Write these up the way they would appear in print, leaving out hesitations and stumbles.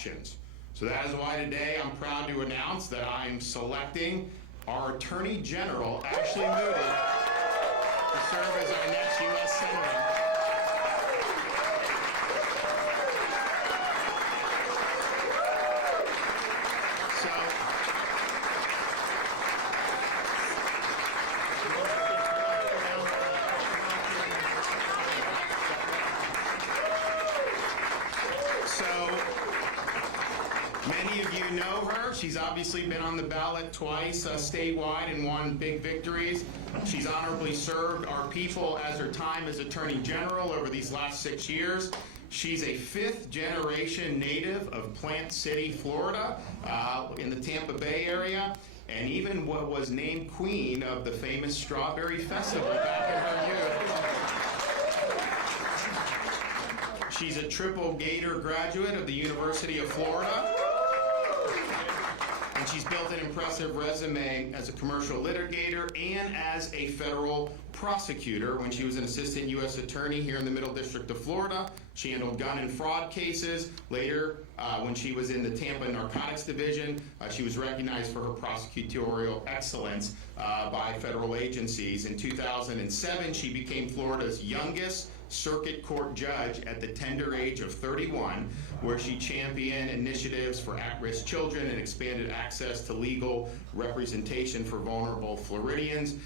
elections. So that is why today I'm proud to announce that I'm selecting our Attorney General, Ashley Moody, to serve as our next U.S. Senator. Many of you know her. She's obviously been on the ballot twice statewide and won big victories. She's honorably served our people as her time as Attorney General over these last 6 years. She's a fifth-generation native of Plant City, Florida, in the Tampa Bay area, and even what was named queen of the famous Strawberry Festival back in her youth. She's a triple Gator graduate of the University of Florida. And she's built an impressive resume as a commercial litigator and as a federal prosecutor. When she was an assistant U.S. attorney here in the Middle District of Florida, she handled gun and fraud cases. Later, when she was in the Tampa Narcotics Division, she was recognized for her prosecutorial excellence by federal agencies. In 2007, she became Florida's youngest circuit court judge at the tender age of 31, where she championed initiatives for at-risk children and expanded access to legal representation for vulnerable Floridians.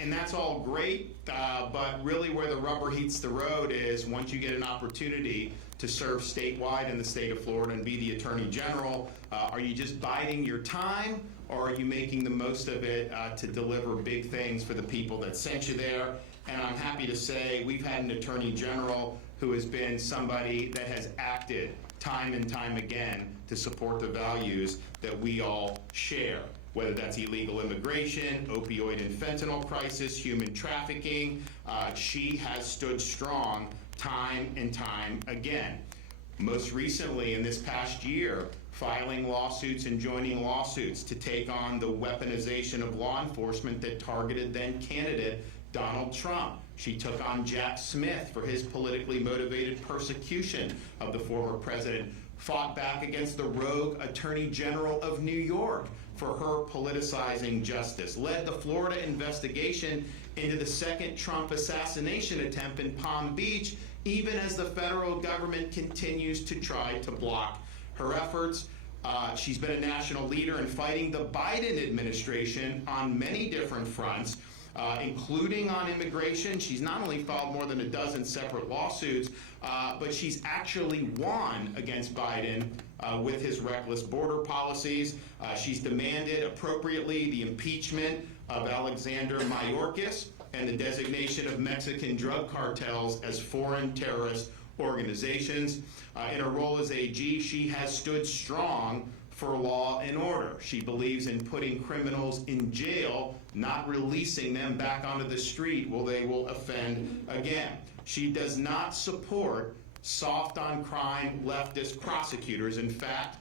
And that's all great, but really where the rubber heats the road is once you get an opportunity to serve statewide in the state of Florida and be the Attorney General, are you just biding your time, or are you making the most of it to deliver big things for the people that sent you there? And I'm happy to say we've had an Attorney General who has been somebody that has acted time and time again to support the values that we all share, whether that's illegal immigration, opioid and fentanyl crisis, human trafficking. She has stood strong time and time again. Most recently, in this past year, filing lawsuits and joining lawsuits to take on the weaponization of law enforcement that targeted then candidate Donald Trump. She took on Jack Smith for his politically motivated persecution of the former president, fought back against the rogue Attorney General of New York for her politicizing justice, led the Florida investigation into the second Trump assassination attempt in Palm Beach, even as the federal government continues to try to block her efforts. She's been a national leader in fighting the Biden administration on many different fronts, including on immigration. She's not only filed more than a dozen separate lawsuits, but she's actually won against Biden with his reckless border policies. She's demanded appropriately the impeachment of Alexander Mayorkas and the designation of Mexican drug cartels as foreign terrorist organizations. In her role as AG, she has stood strong for law and order. She believes in putting criminals in jail, not releasing them back onto the street where they will offend again. She does not support soft on crime leftist prosecutors. In fact,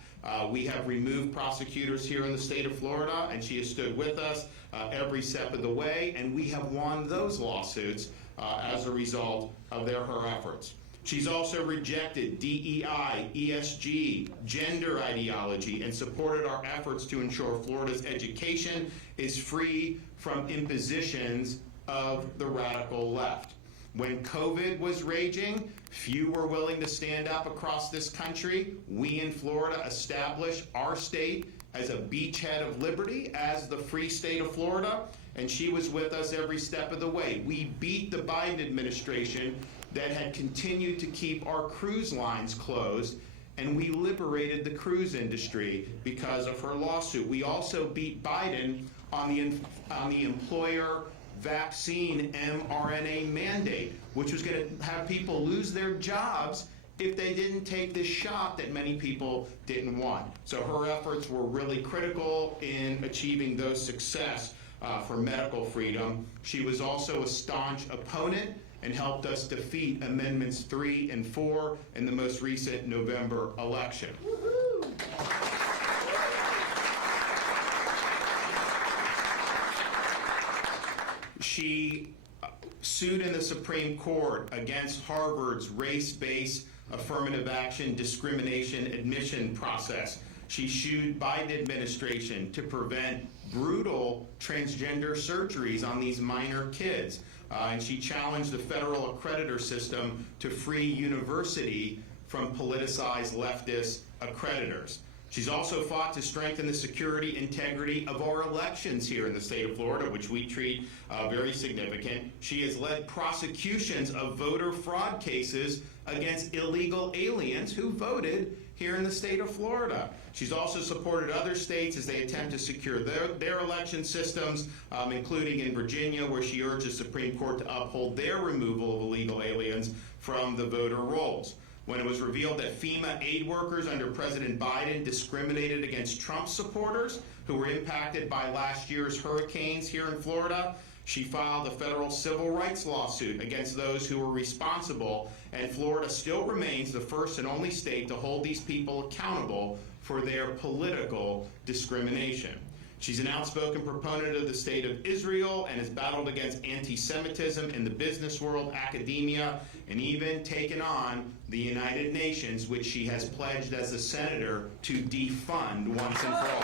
we have removed prosecutors here in the state of Florida, and she has stood with us every step of the way, and we have won those lawsuits as a result of her efforts. She's also rejected DEI, ESG, gender ideology, and supported our efforts to ensure Florida's education is free from impositions of the radical left. When COVID was raging, few were willing to stand up across this country. We in Florida established our state as a beachhead of liberty, as the free state of Florida, and she was with us every step of the way. We beat the Biden administration that had continued to keep our cruise lines closed, and we liberated the cruise industry because of her lawsuit. We also beat Biden on the employer vaccine mRNA mandate, which was going to have people lose their jobs if they didn't take this shot that many people didn't want. So her efforts were really critical in achieving those success for medical freedom. She was also a staunch opponent and helped us defeat Amendments 3 and 4 in the most recent November election. She sued in the Supreme Court against Harvard's race-based affirmative action discrimination admission process. She sued Biden administration to prevent brutal transgender surgeries on these minor kids. And she challenged the federal accreditor system to free university from politicized leftist accreditors. She's also fought to strengthen the security integrity of our elections here in the state of Florida, which we treat very significant. She has led prosecutions of voter fraud cases against illegal aliens who voted here in the state of Florida. She's also supported other states as they attempt to secure their election systems, including in Virginia, where she urged the Supreme Court to uphold their removal of illegal aliens from the voter rolls. When it was revealed that FEMA aid workers under President Biden discriminated against Trump supporters who were impacted by last year's hurricanes here in Florida, she filed a federal civil rights lawsuit against those who were responsible, and Florida still remains the first and only state to hold these people accountable for their political discrimination. She's an outspoken proponent of the State of Israel and has battled against anti-Semitism in the business world, academia, and even taken on the United Nations, which she has pledged as a senator to defund once and for all.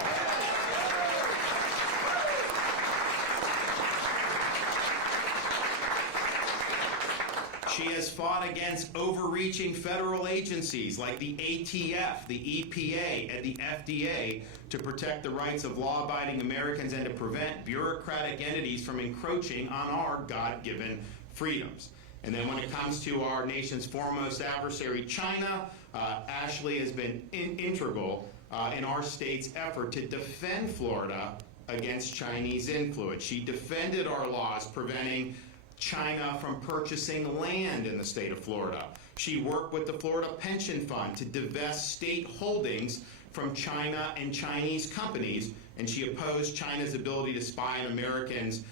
She has fought against overreaching federal agencies like the ATF, the EPA, and the FDA to protect the rights of law-abiding Americans and to prevent bureaucratic entities from encroaching on our God-given freedoms. And then when it comes to our nation's foremost adversary, China, Ashley has been integral in our state's effort to defend Florida against Chinese influence. She defended our laws preventing China from purchasing land in the state of Florida. She worked with the Florida Pension Fund to divest state holdings from China and Chinese companies, and she opposed China's ability to spy on Americans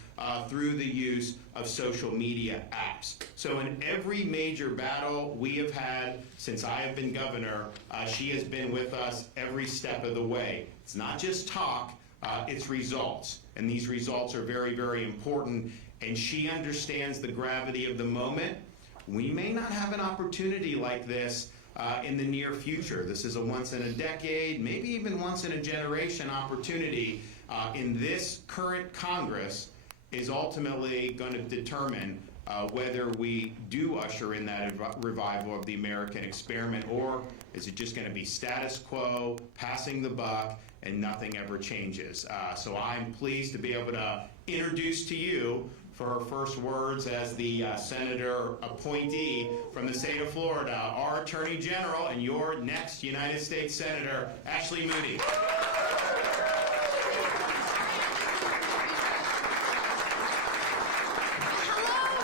through the use of social media apps. So in every major battle we have had since I have been governor, she has been with us every step of the way. It's not just talk, it's results. And these results are very, very important. And she understands the gravity of the moment. We may not have an opportunity like this in the near future. This is a once in a decade, maybe even once in a generation opportunity. In this current Congress is ultimately going to determine whether we do usher in that revival of the American experiment, or is it just going to be status quo, passing the buck, and nothing ever changes. So I'm pleased to be able to introduce to you for her first words as the senator appointee from the state of Florida, our Attorney General and your next United States Senator, Ashley Moody.